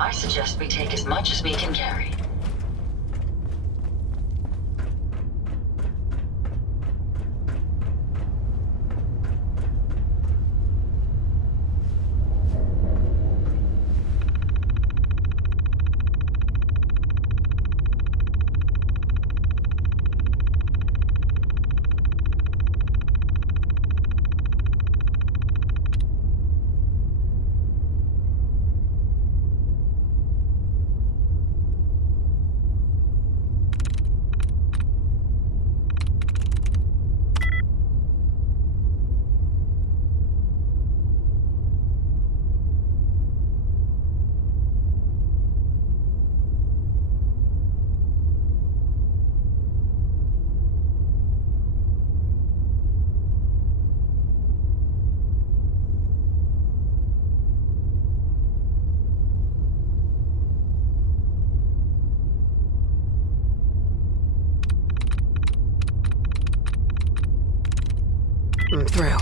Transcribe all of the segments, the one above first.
I suggest we take as much as we can carry. I'm through.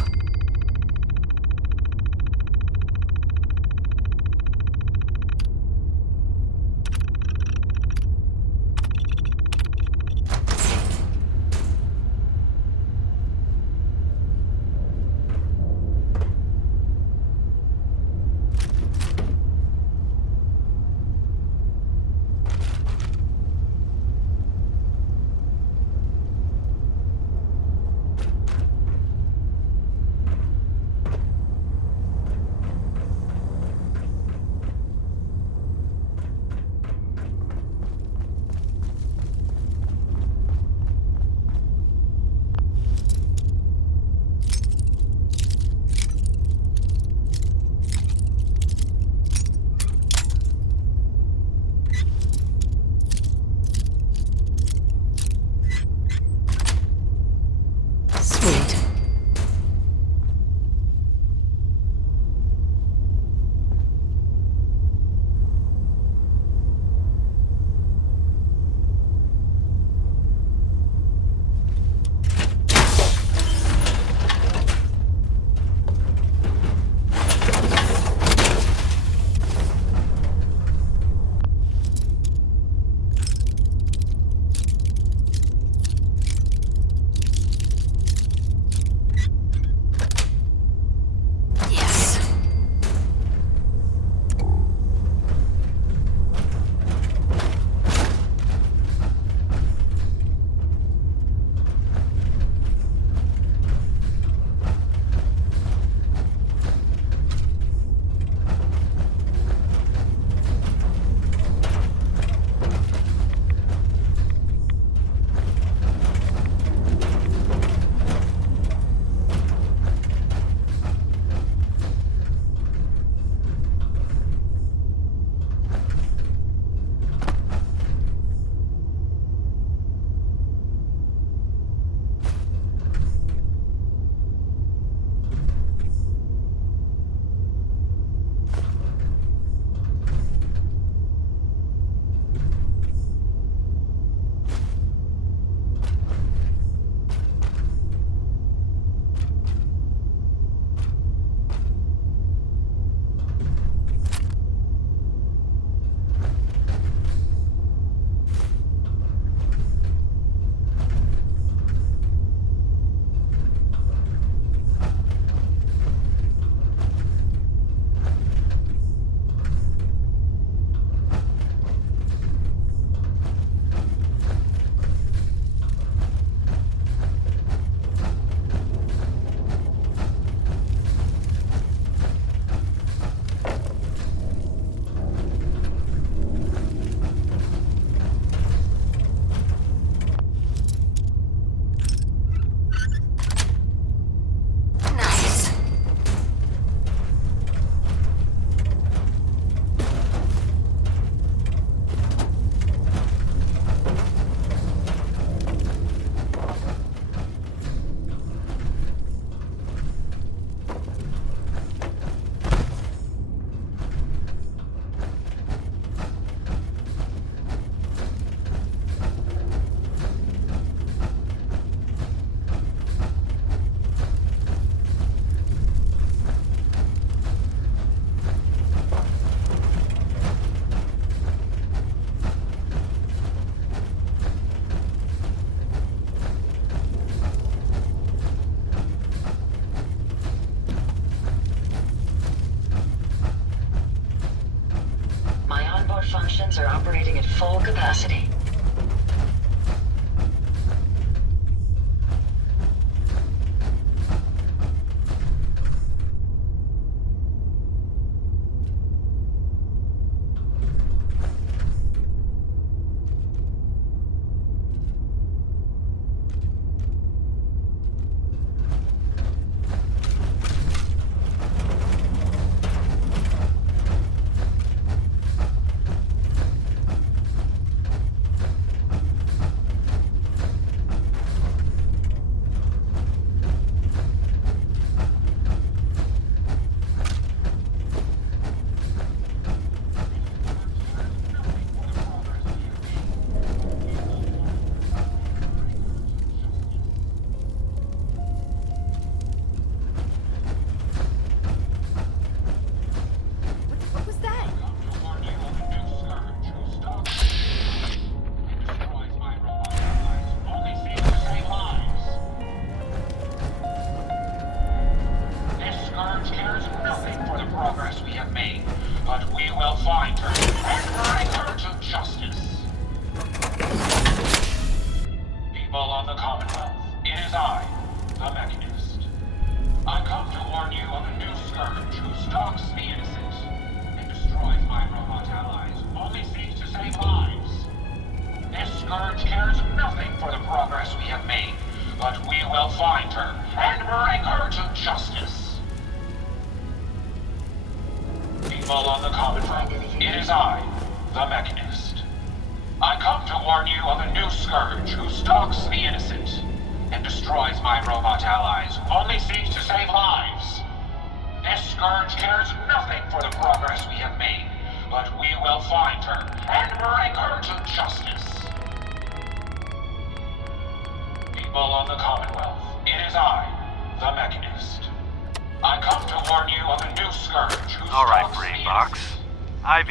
full capacity.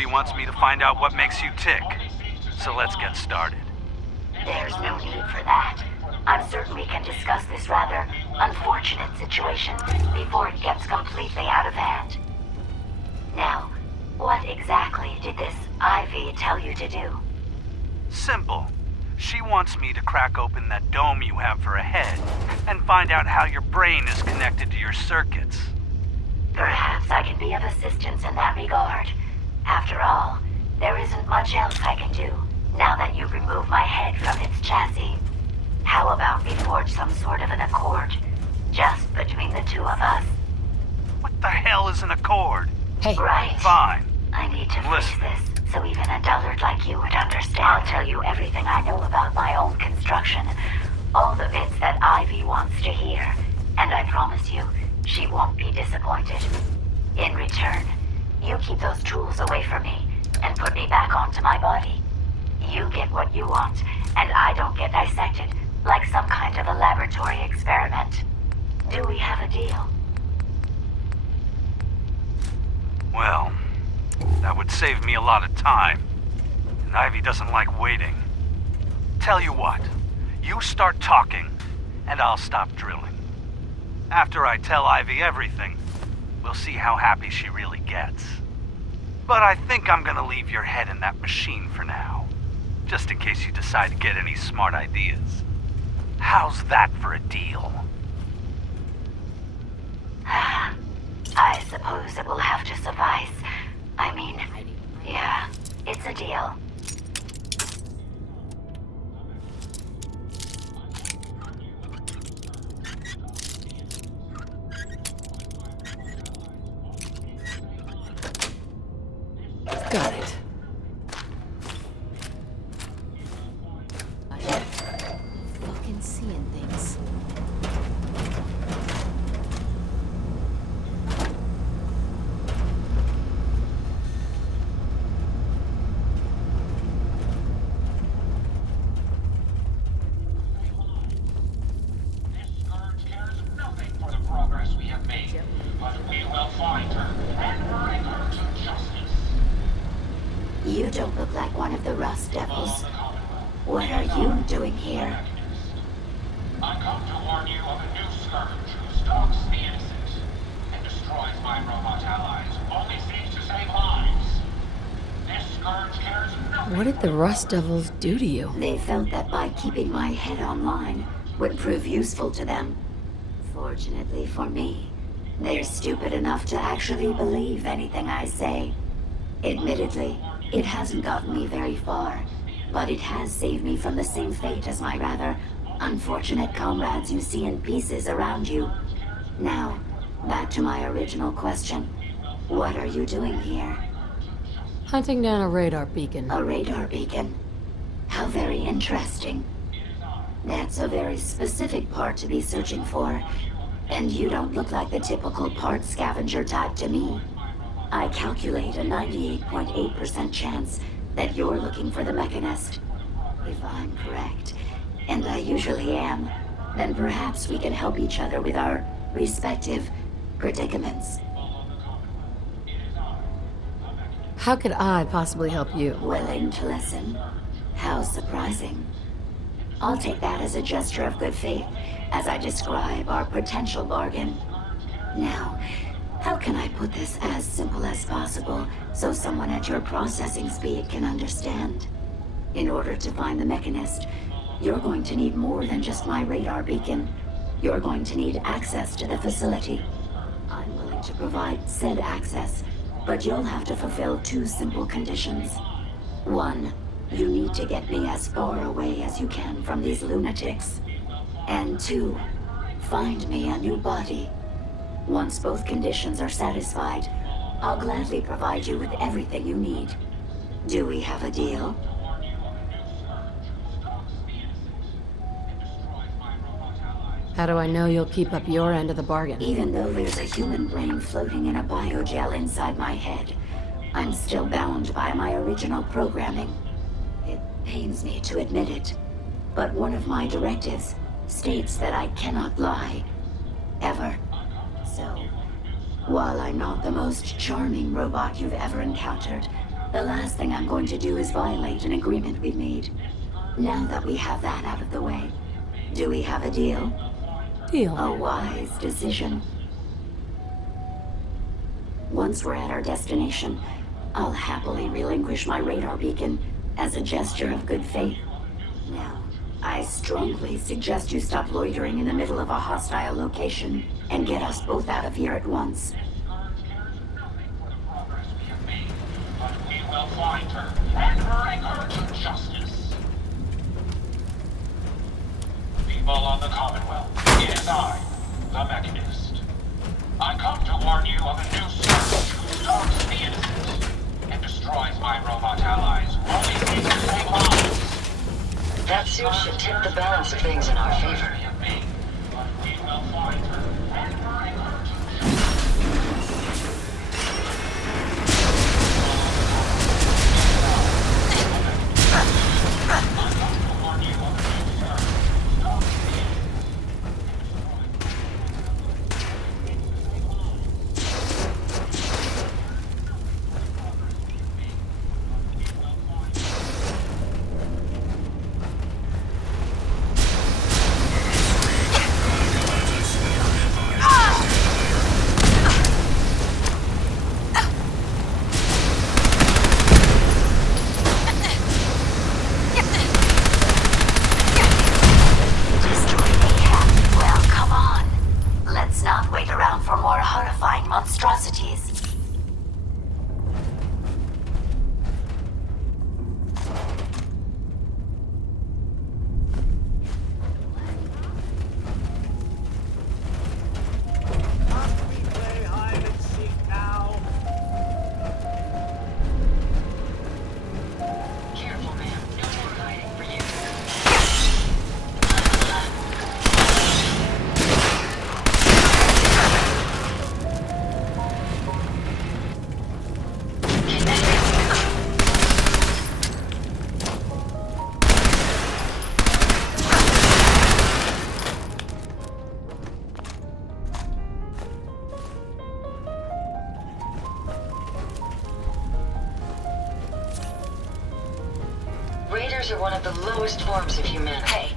Wants me to find out what makes you tick. So let's get started. There's no need for that. I'm certain we can discuss this rather unfortunate situation before it gets completely out of hand. Now, what exactly did this Ivy tell you to do? Simple. She wants me to crack open that dome you have for a head and find out how your brain is connected to your circuits. Perhaps I can be of assistance in that regard. After all, there isn't much else I can do, now that you've removed my head from its chassis. How about we forge some sort of an accord, just between the two of us? What the hell is an accord? Hey. Right. Fine. I need to fix this, so even a dullard like you would understand. I'll tell you everything I know about my own construction, all the bits that Ivy wants to hear, and I promise you, she won't be disappointed. In return, you keep those tools away from me, and put me back onto my body. You get what you want, and I don't get dissected, like some kind of a laboratory experiment. Do we have a deal? Well, that would save me a lot of time, and Ivy doesn't like waiting. Tell you what, you start talking, and I'll stop drilling. After I tell Ivy everything, we'll see how happy she really gets. But I think I'm gonna leave your head in that machine for now, just in case you decide to get any smart ideas. How's that for a deal? I suppose it will have to suffice. I mean, yeah, it's a deal. Got it. Fucking seeing things. You don't look like one of the Rust Devils. What are you doing here? I come to warn you of a new scourge who stalks the innocent and destroys my robot allies, only seeks to save lives. This scourge cares nothing. What did the Rust Devils do to you? They felt that by keeping my head online would prove useful to them. Fortunately for me, they're stupid enough to actually believe anything I say. Admittedly, it hasn't gotten me very far, but it has saved me from the same fate as my rather unfortunate comrades you see in pieces around you. Now, back to my original question. What are you doing here? Hunting down a radar beacon. A radar beacon? How very interesting. That's a very specific part to be searching for, and you don't look like the typical part scavenger type to me. I calculate a 98.8% chance that you're looking for the Mechanist. If I'm correct, and I usually am, then perhaps we can help each other with our respective predicaments. How could I possibly help you? Willing to listen? How surprising. I'll take that as a gesture of good faith as I describe our potential bargain. Now, how can I put this as simple as possible so someone at your processing speed can understand? In order to find the Mechanist, you're going to need more than just my radar beacon. You're going to need access to the facility. I'm willing to provide said access, but you'll have to fulfill two simple conditions. One, you need to get me as far away as you can from these lunatics. And two, find me a new body. Once both conditions are satisfied, I'll gladly provide you with everything you need. Do we have a deal? How do I know you'll keep up your end of the bargain? Even though there's a human brain floating in a biogel inside my head, I'm still bound by my original programming. It pains me to admit it, but one of my directives states that I cannot lie. Ever. So, while I'm not the most charming robot you've ever encountered, the last thing I'm going to do is violate an agreement we've made. Now that we have that out of the way, do we have a deal? Deal. A wise decision. Once we're at our destination, I'll happily relinquish my radar beacon as a gesture of good faith. Now, I strongly suggest you stop loitering in the middle of a hostile location and get us both out of here at once. But we will find her and bring her to justice. People of the Commonwealth, it is I, the Mechanist. I come to warn you of a new scourge who stalks the innocent and destroys my robot allies while we seek to save lives. That suit should tip the balance of things in our favor. But we will find her and bring her to justice. I come to warn you of a new scourge who stalks the innocent. Well, come on. Let's not wait around for more horrifying monstrosities. Careful, man. No more hiding for you. Raiders are one of the lowest forms of humanity. Hey,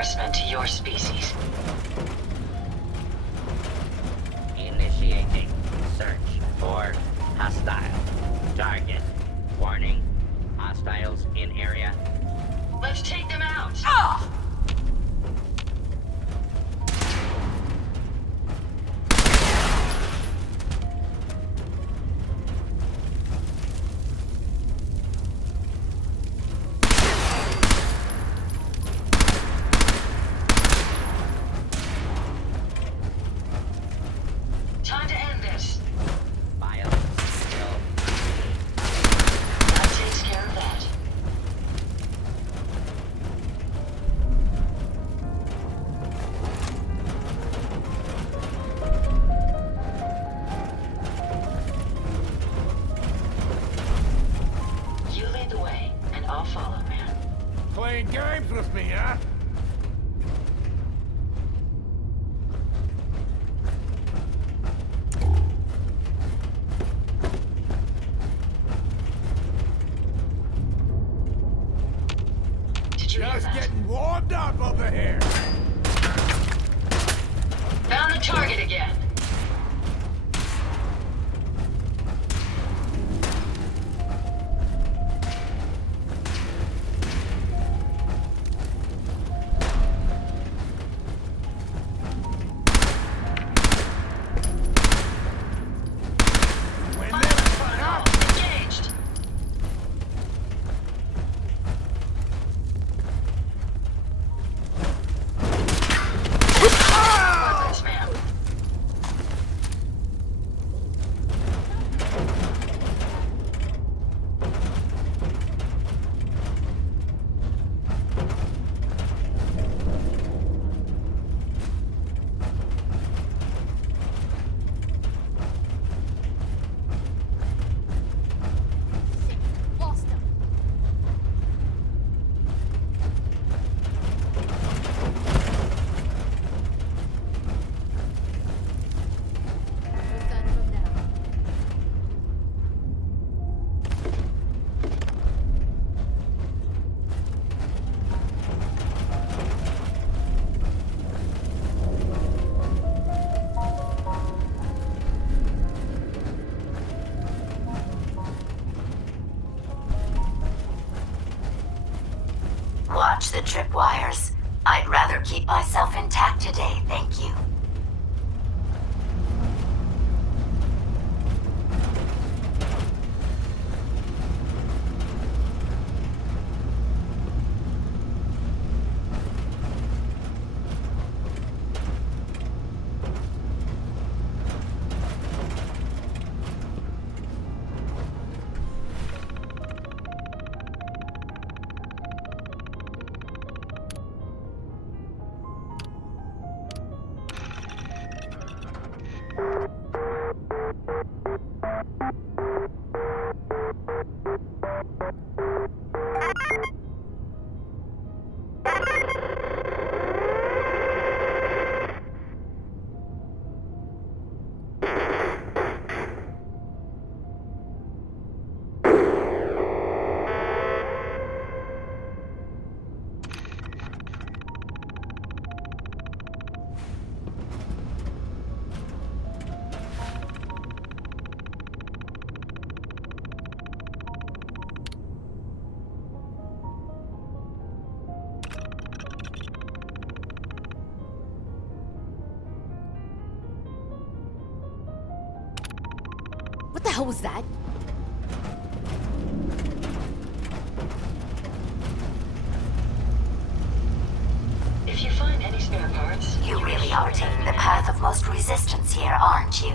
embarrassment to your species. Initiating search for hostile target. Warning, hostiles in area. Let's take them out! Time to end this. File still. That takes care of that. You lead the way, and I'll follow, man. Playing games with me, huh? Did you hear Just that? getting warmed up over here. Found the target again. When Fire this funnel engaged. Weapons, ma'am. Lost him. No sign of him now. Watch the tripwires. I'd rather keep myself intact today, thank you. What the hell was that? If you find any spare parts, You really are taking the path of most resistance here, aren't you?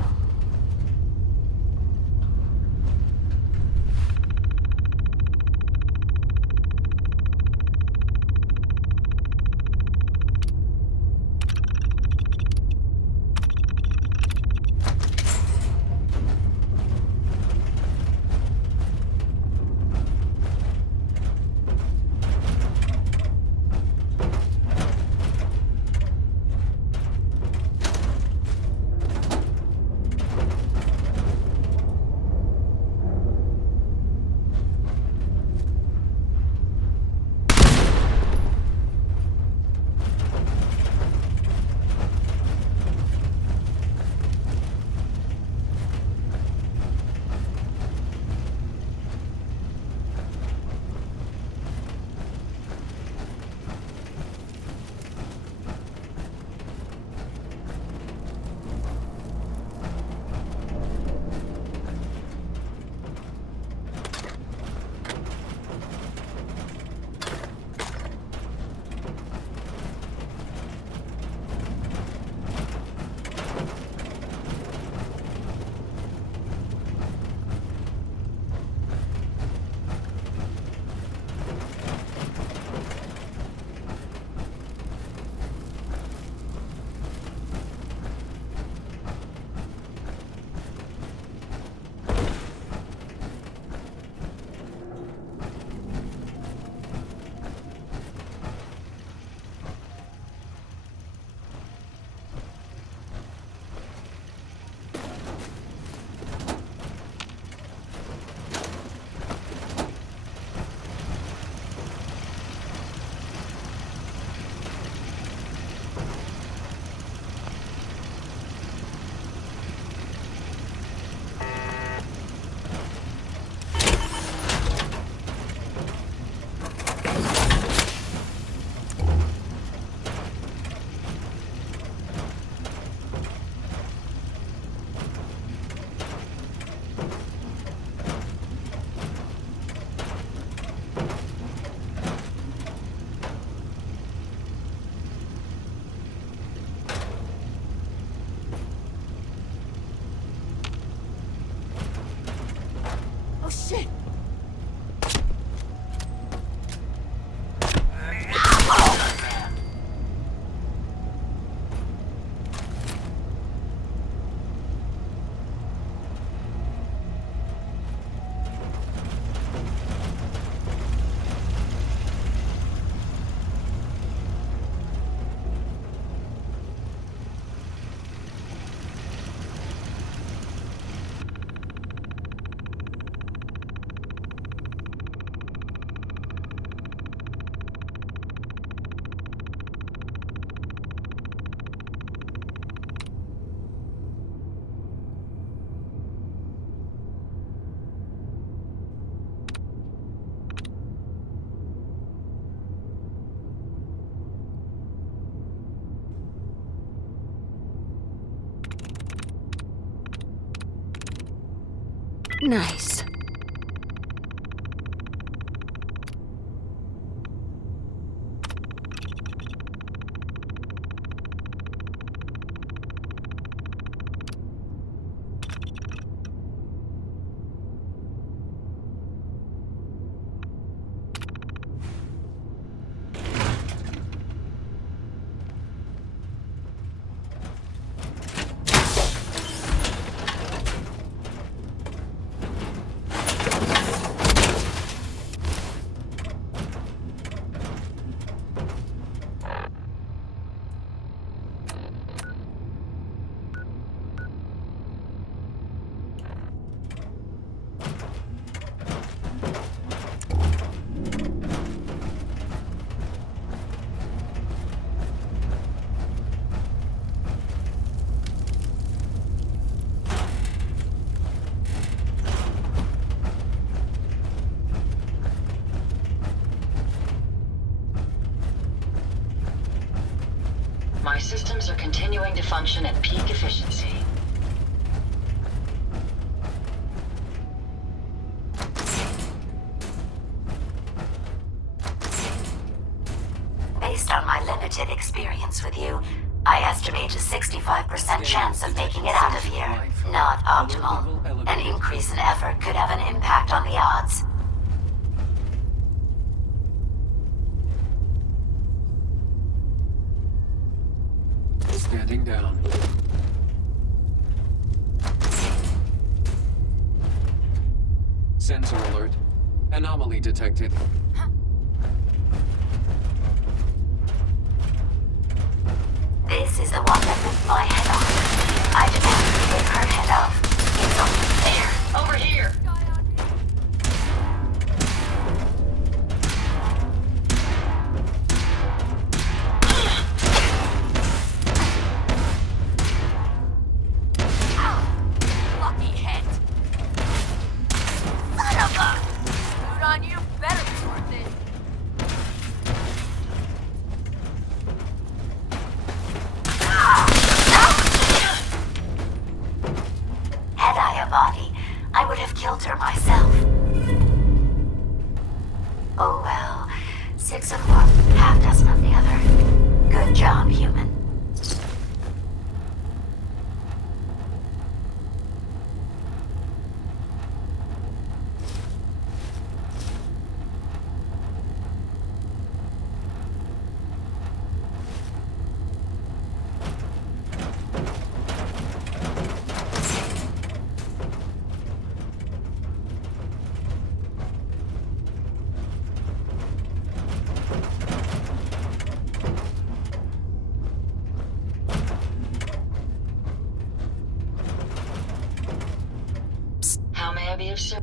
Nice. My systems are continuing to function at peak efficiency. Based on my limited experience with you, I estimate a 65% chance of making it out of here. Not optimal. An increase in effort could have an impact on the odds. Standing down. Sensor alert. Anomaly detected. This is the one that ripped my head off. I demand to rip her head off. It's only fair. Over here! Lucky hit. Son of a... Food on you better be worth it. Had I a body, I would have killed her myself. Oh well. 6 of one, half dozen of the other. Good job, human. How may I be of service?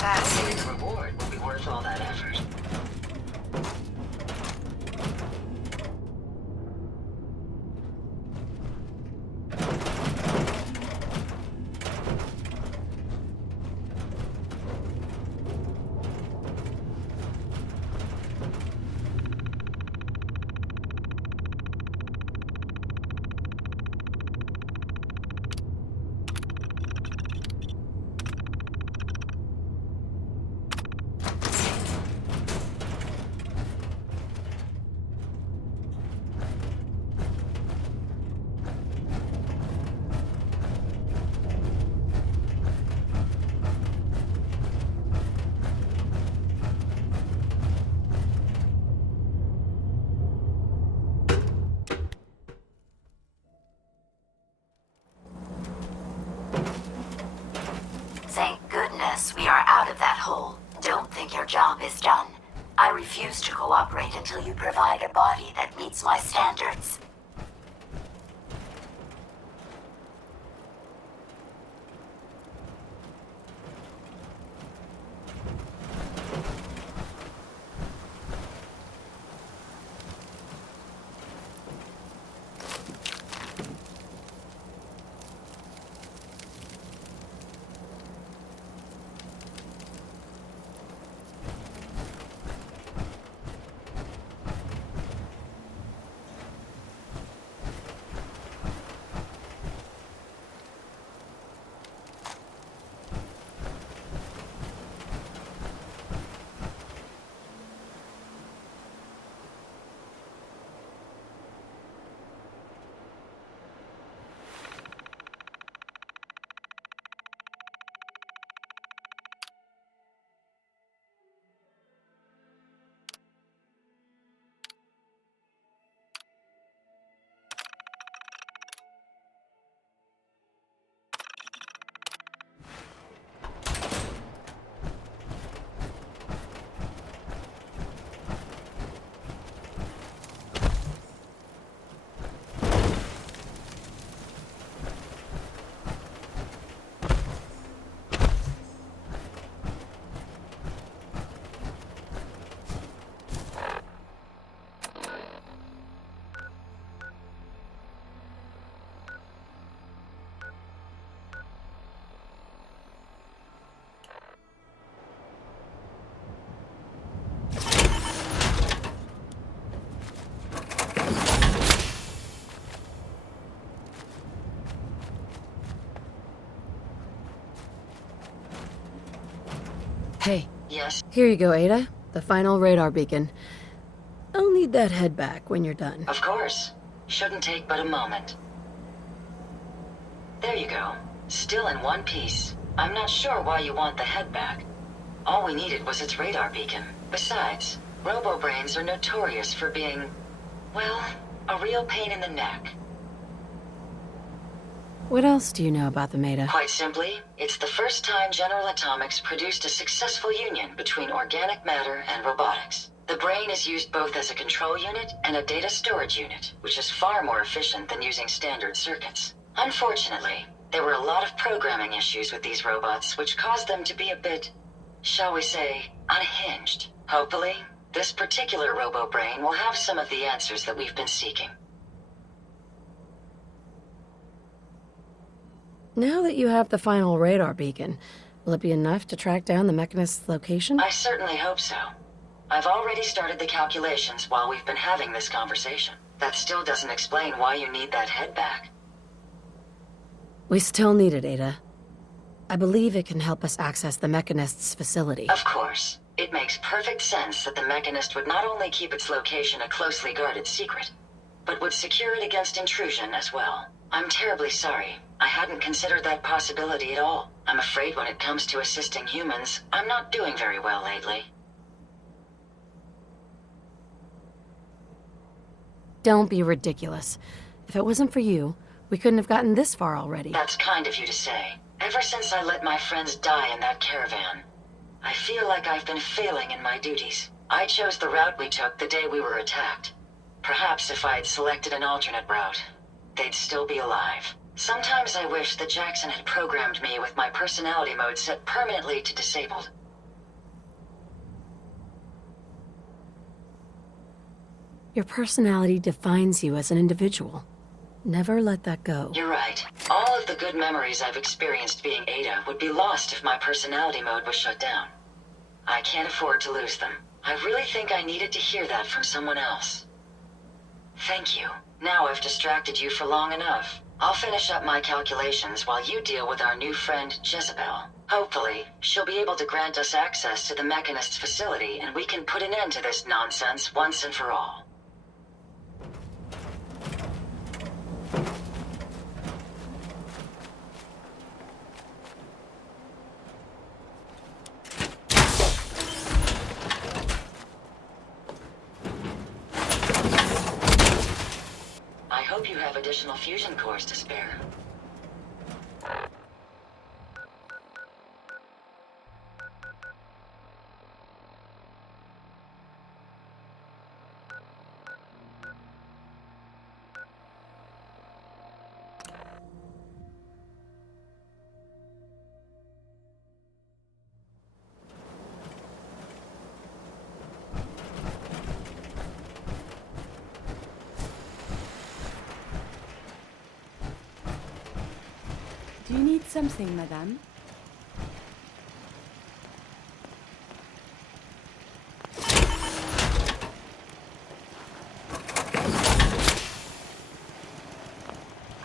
Hopefully the reward will be worth all that effort. think your job is done. I refuse to cooperate until you provide a body that meets my standards. Hey, Yes? here you go, Ada. The final radar beacon. I'll need that head back when you're done. Of course. Shouldn't take but a moment. There you go. Still in one piece. I'm not sure why you want the head back. All we needed was its radar beacon. Besides, robo-brains are notorious for being, well, a real pain in the neck. What else do you know about the Meta? Quite simply, it's the first time General Atomics produced a successful union between organic matter and robotics. The brain is used both as a control unit and a data storage unit, which is far more efficient than using standard circuits. Unfortunately, there were a lot of programming issues with these robots, which caused them to be a bit, shall we say, unhinged. Hopefully, this particular robo-brain will have some of the answers that we've been seeking. Now that you have the final radar beacon, will it be enough to track down the Mechanist's location? I certainly hope so. I've already started the calculations while we've been having this conversation. That still doesn't explain why you need that head back. We still need it, Ada. I believe it can help us access the Mechanist's facility. Of course. It makes perfect sense that the Mechanist would not only keep its location a closely guarded secret, but would secure it against intrusion as well. I'm terribly sorry. I hadn't considered that possibility at all. I'm afraid when it comes to assisting humans, I'm not doing very well lately. Don't be ridiculous. If it wasn't for you, we couldn't have gotten this far already. That's kind of you to say. Ever since I let my friends die in that caravan, I feel like I've been failing in my duties. I chose the route we took the day we were attacked. Perhaps if I had selected an alternate route, they'd still be alive. Sometimes I wish that Jackson had programmed me with my personality mode set permanently to disabled. Your personality defines you as an individual. Never let that go. You're right. All of the good memories I've experienced being Ada would be lost if my personality mode was shut down. I can't afford to lose them. I really think I needed to hear that from someone else. Thank you. Now I've distracted you for long enough. I'll finish up my calculations while you deal with our new friend, Jezebel. Hopefully, she'll be able to grant us access to the Mechanist's facility and we can put an end to this nonsense once and for all. I hope you have additional fusion cores to spare. Do you need something, madame?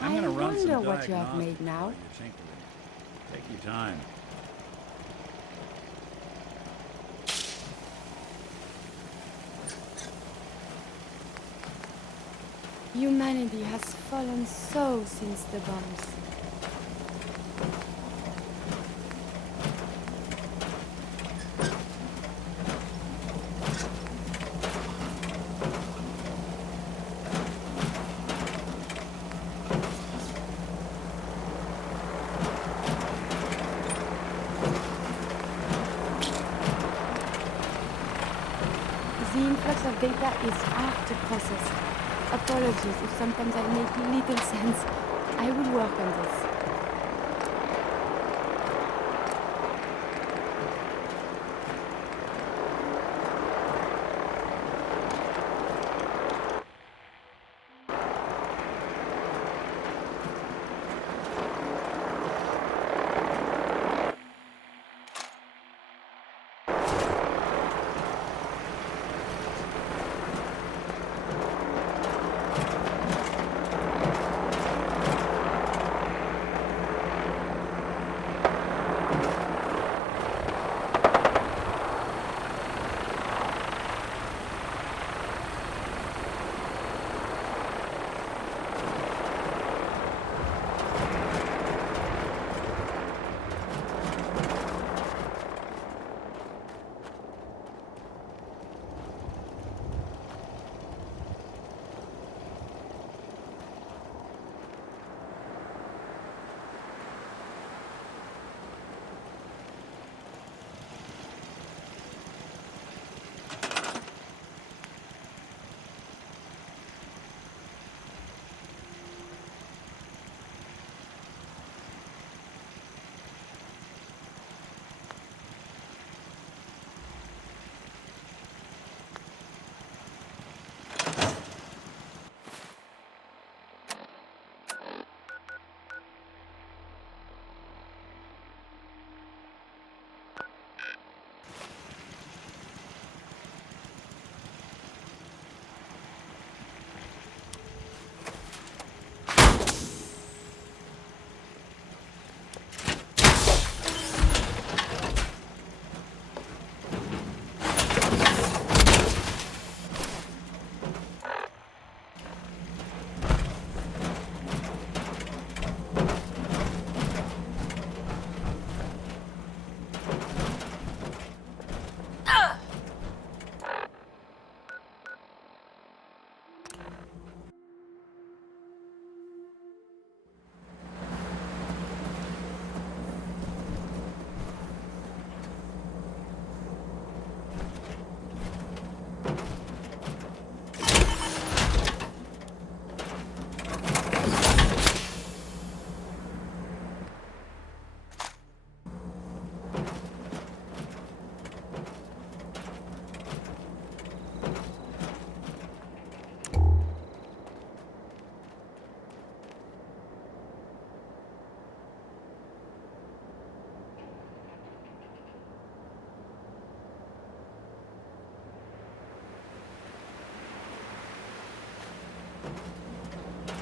I'm gonna run some wonder what you have diagnostics made now. while you're tinkering. Take your time. Humanity has fallen so since the bombs. The influx of data is hard to process. Apologies if sometimes I make little sense. I will work on this.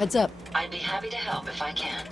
Heads up. I'd be happy to help if I can.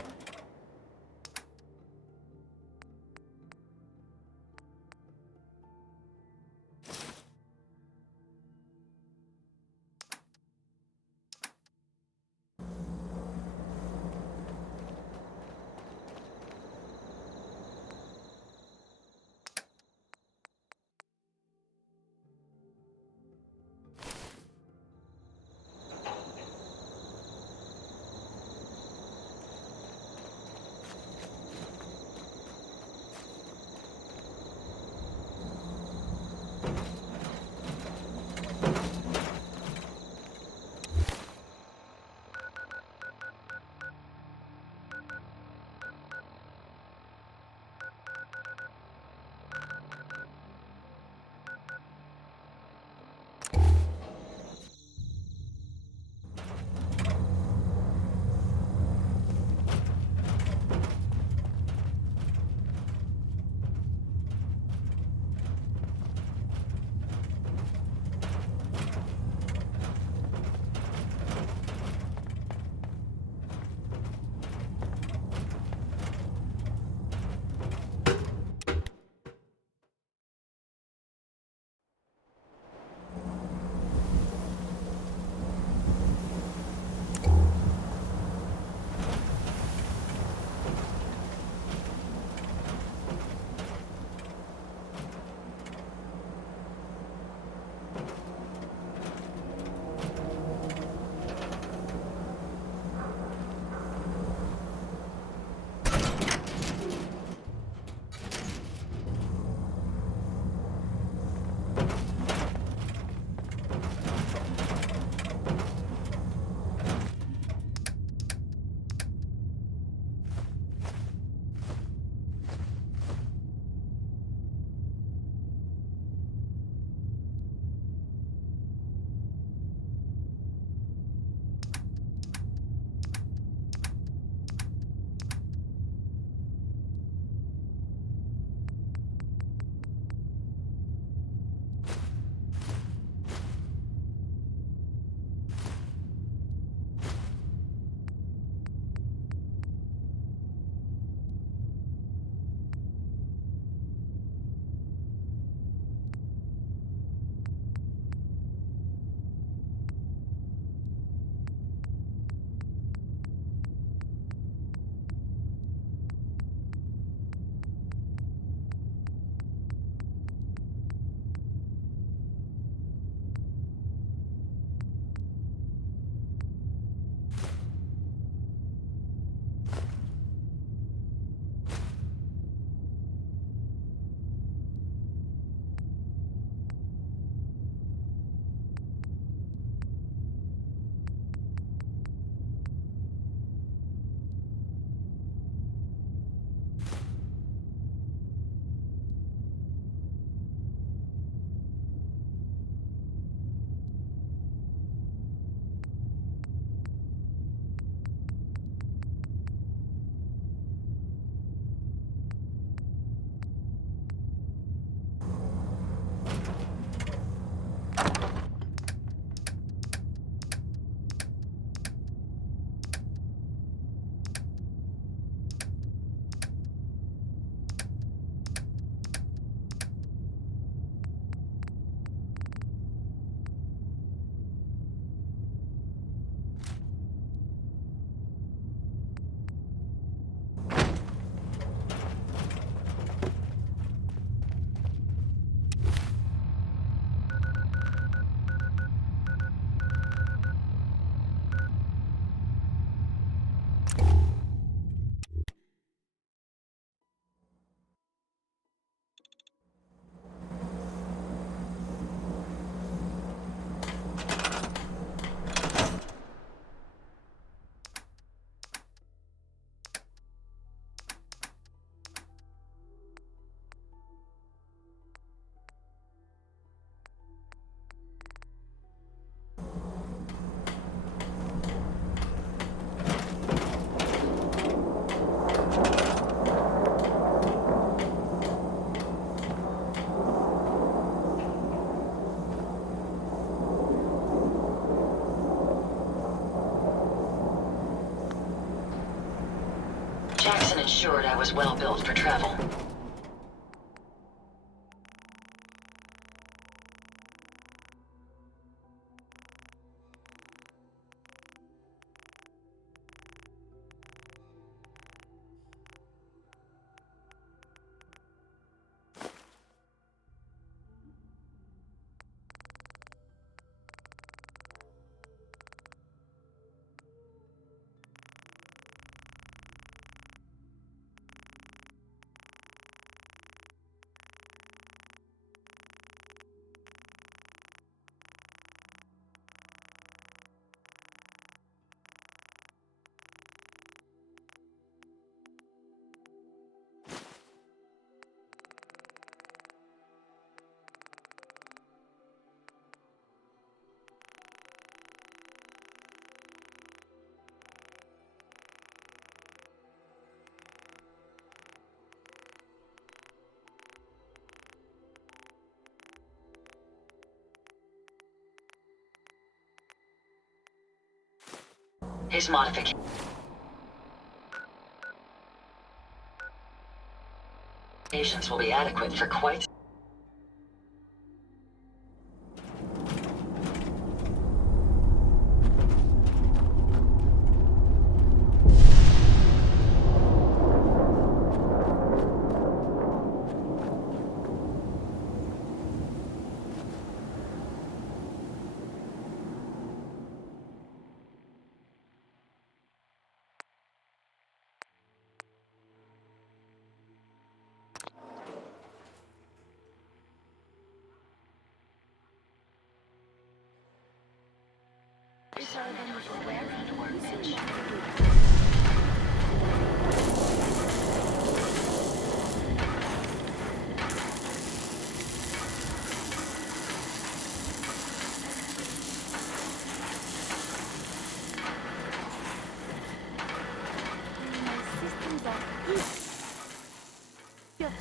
Saxon ensured I was well built for travel. His modifications will be adequate for quite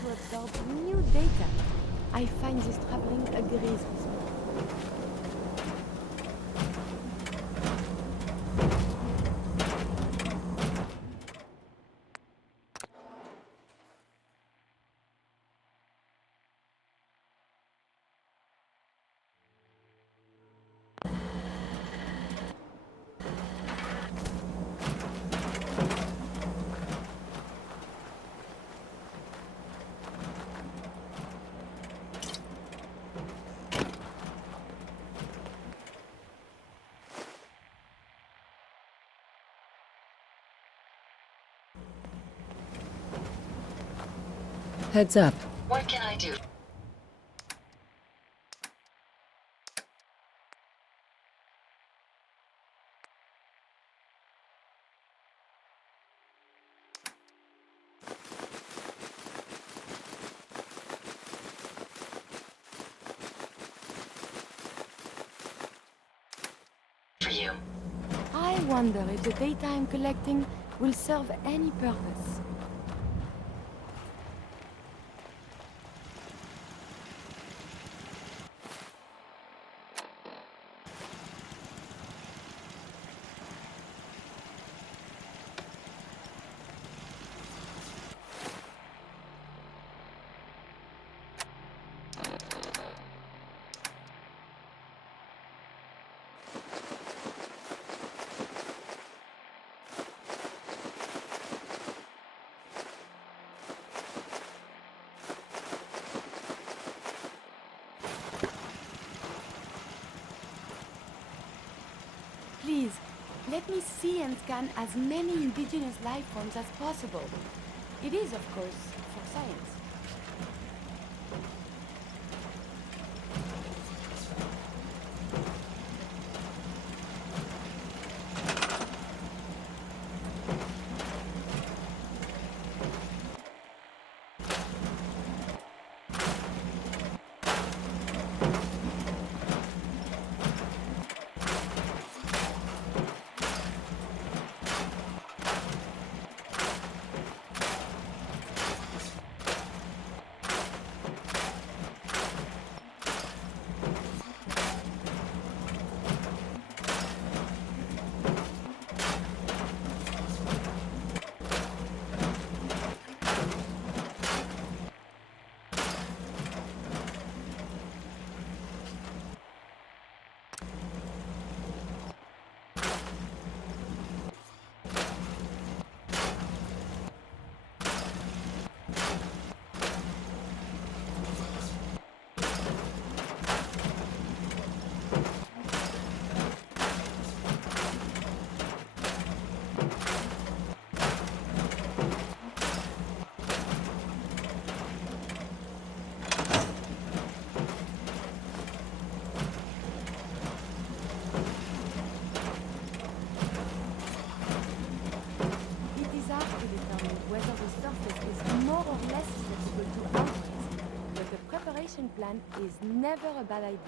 to absorb new data. I find this traveling agrees with me. Heads up. What can I do? For you. I wonder if the data I'm collecting will serve any purpose. Please, let me see and scan as many indigenous life forms as possible. It is, of course, for science. plan is never a bad idea.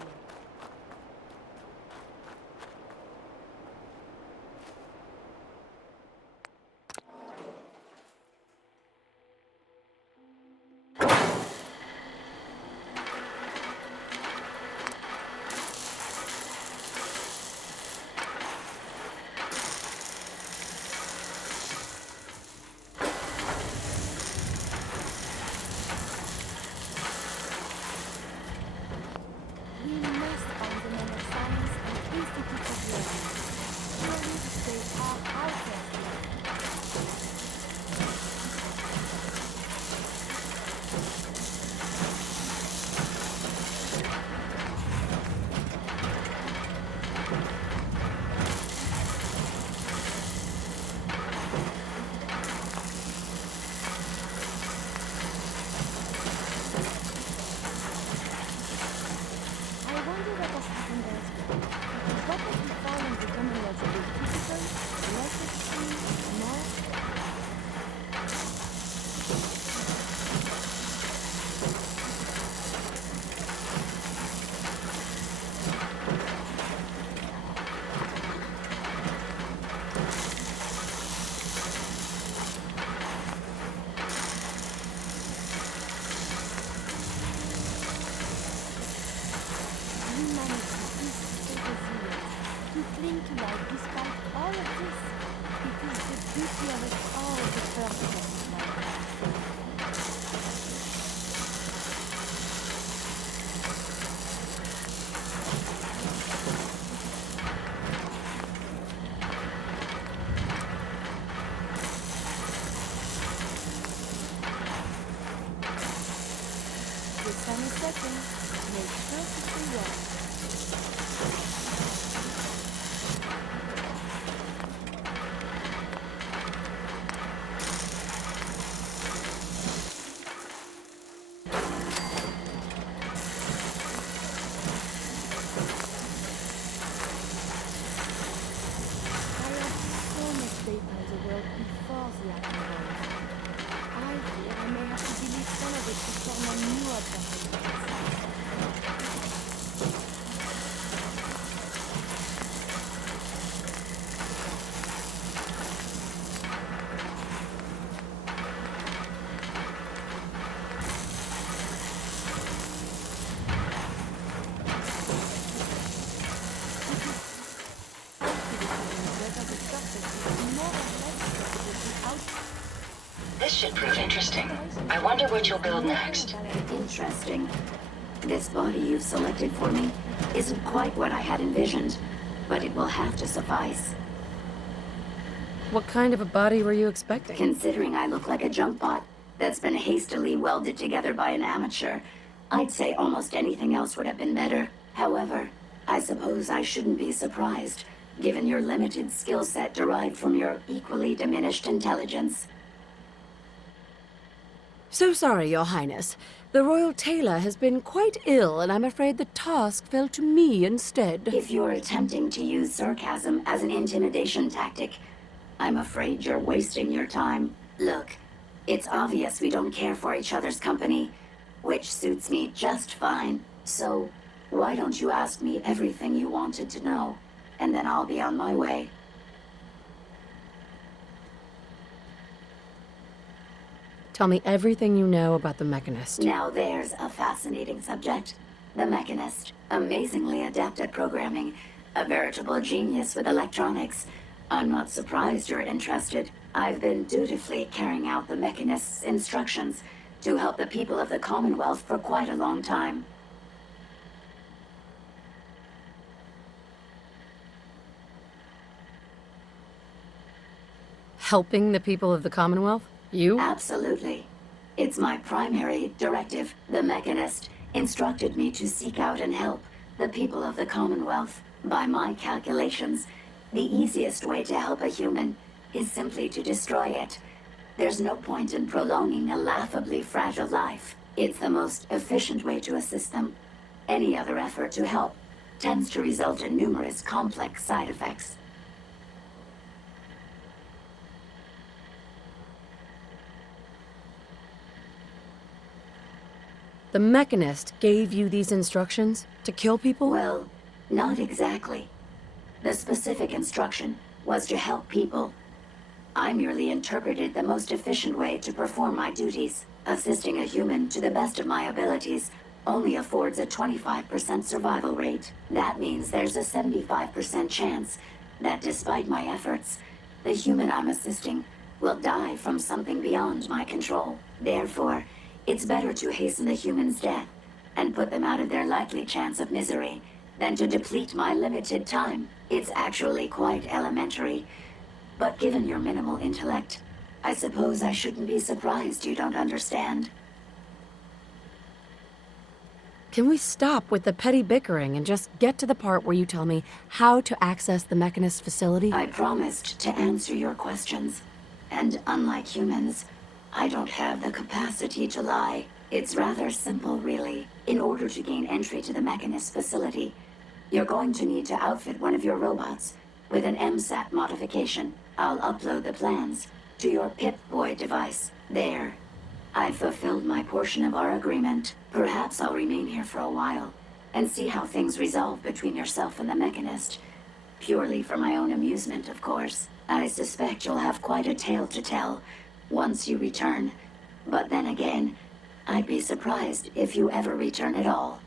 We must find the men of science and institutes of learning. Surely they are out there. I wonder what has happened elsewhere. What have we found in the Commonwealth of the physical, less extreme, more? Humanity is so resilient, to cling to life despite all of this. It is the beauty of it all, the purpose of this life. The sun is setting. Make sure to stay warm. I have so much data of the world before the atom bomb. I fear I may have to delete some of it to form a new observations. Whether the surface is more or less out. This should prove interesting. I wonder what you'll build next. Interesting. This body you've selected for me isn't quite what I had envisioned, but it will have to suffice. What kind of a body were you expecting? Considering I look like a junk bot that's been hastily welded together by an amateur, I'd say almost anything else would have been better. However, I suppose I shouldn't be surprised, given your limited skill set derived from your equally diminished intelligence. So sorry, Your Highness. The Royal Tailor has been quite ill, and I'm afraid the task fell to me instead. If you're attempting to use sarcasm as an intimidation tactic, I'm afraid you're wasting your time. Look, it's obvious we don't care for each other's company, which suits me just fine. So, why don't you ask me everything you wanted to know, and then I'll be on my way. Tell me everything you know about the Mechanist. Now there's a fascinating subject. The Mechanist, amazingly adept at programming, a veritable genius with electronics. I'm not surprised you're interested. I've been dutifully carrying out the Mechanist's instructions to help the people of the Commonwealth for quite a long time. Helping the people of the Commonwealth? You? Absolutely. It's my primary directive. The Mechanist instructed me to seek out and help the people of the Commonwealth. By my calculations, the easiest way to help a human is simply to destroy it. There's no point in prolonging a laughably fragile life. It's the most efficient way to assist them. Any other effort to help tends to result in numerous complex side effects. The Mechanist gave you these instructions to kill people? Well, not exactly. The specific instruction was to help people. I merely interpreted the most efficient way to perform my duties. Assisting a human to the best of my abilities only affords a 25% survival rate. That means there's a 75% chance that despite my efforts, the human I'm assisting will die from something beyond my control. Therefore, it's better to hasten the human's death and put them out of their likely chance of misery than to deplete my limited time. It's actually quite elementary. But given your minimal intellect, I suppose I shouldn't be surprised you don't understand. Can we stop with the petty bickering and just get to the part where you tell me how to access the Mechanist facility? I promised to answer your questions. And unlike humans, I don't have the capacity to lie. It's rather simple, really. In order to gain entry to the Mechanist facility, you're going to need to outfit one of your robots with an MSAT modification. I'll upload the plans to your Pip-Boy device. There. I've fulfilled my portion of our agreement. Perhaps I'll remain here for a while and see how things resolve between yourself and the Mechanist. Purely for my own amusement, of course. I suspect you'll have quite a tale to tell once you return. But then again, I'd be surprised if you ever return at all.